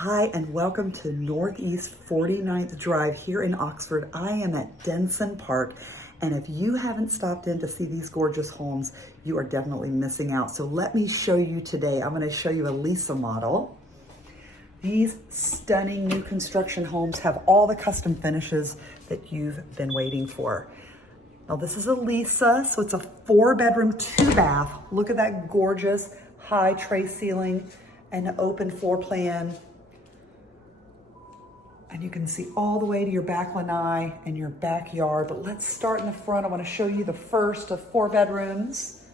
Hi, and welcome to Northeast 49th Drive here in Oxford. I am at Denison Park, and if you haven't stopped in to see these gorgeous homes, you are definitely missing out. So let me show you today. I'm going to show you a Lisa model. These stunning new construction homes have all the custom finishes that you've been waiting for. Now this is a Lisa, so it's a 4-bedroom, 2-bath. Look at that gorgeous high tray ceiling and an open floor plan. And you can see all the way to your back lanai and your backyard. But let's start in the front. I want to show you the first of 4 bedrooms.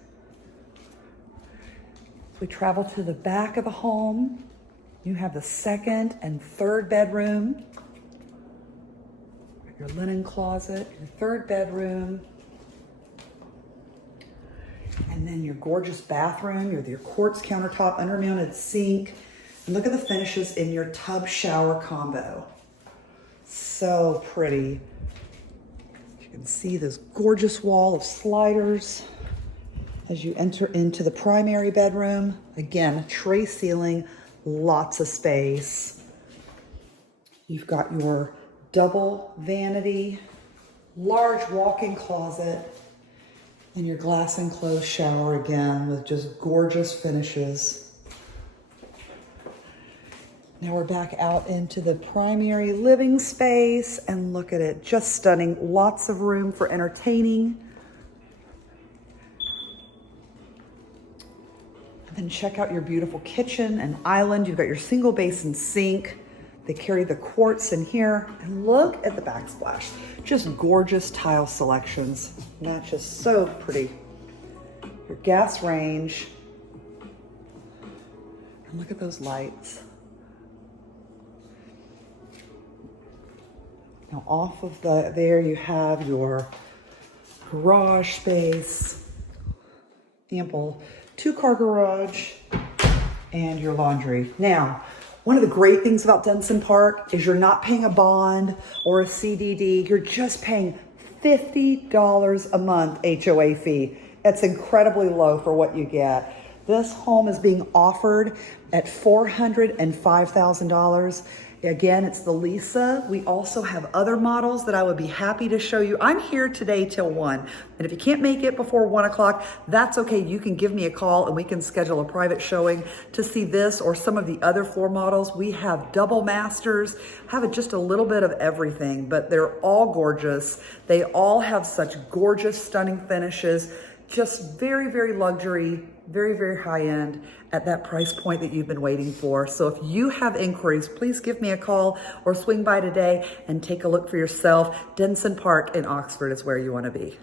If we travel to the back of the home, you have the 2nd and 3rd bedroom. Your linen closet, your 3rd bedroom. And then your gorgeous bathroom, your quartz countertop, under-mounted sink. And look at the finishes in your tub shower combo. So pretty. You can see this gorgeous wall of sliders as you enter into the primary bedroom. Again, tray ceiling, lots of space. You've got your double vanity, large walk-in closet, and your glass enclosed shower again with just gorgeous finishes. Now we're back out into the primary living space, and look at it, just stunning. Lots of room for entertaining. And then check out your beautiful kitchen and island. You've got your single basin sink. They carry the quartz in here, and look at the backsplash. Just gorgeous tile selections. That's just so pretty. Your gas range. And look at those lights. Now off of there you have your garage space, ample 2-car garage, and your laundry. Now, one of the great things about Denison Park is you're not paying a bond or a CDD. You're just paying $50 a month HOA fee. That's incredibly low for what you get. This home is being offered at $405,000. Again, it's the Lisa. We also have other models that I would be happy to show you. I'm here today till 1. And if you can't make it before 1 o'clock, that's okay. You can give me a call and we can schedule a private showing to see this or some of the other floor models. We have double masters, have just a little bit of everything, but they're all gorgeous. They all have such gorgeous, stunning finishes. Just very, very luxury, very, very high end at that price point that you've been waiting for. So if you have inquiries, please give me a call or swing by today and take a look for yourself. Denison Park in Oxford is where you want to be.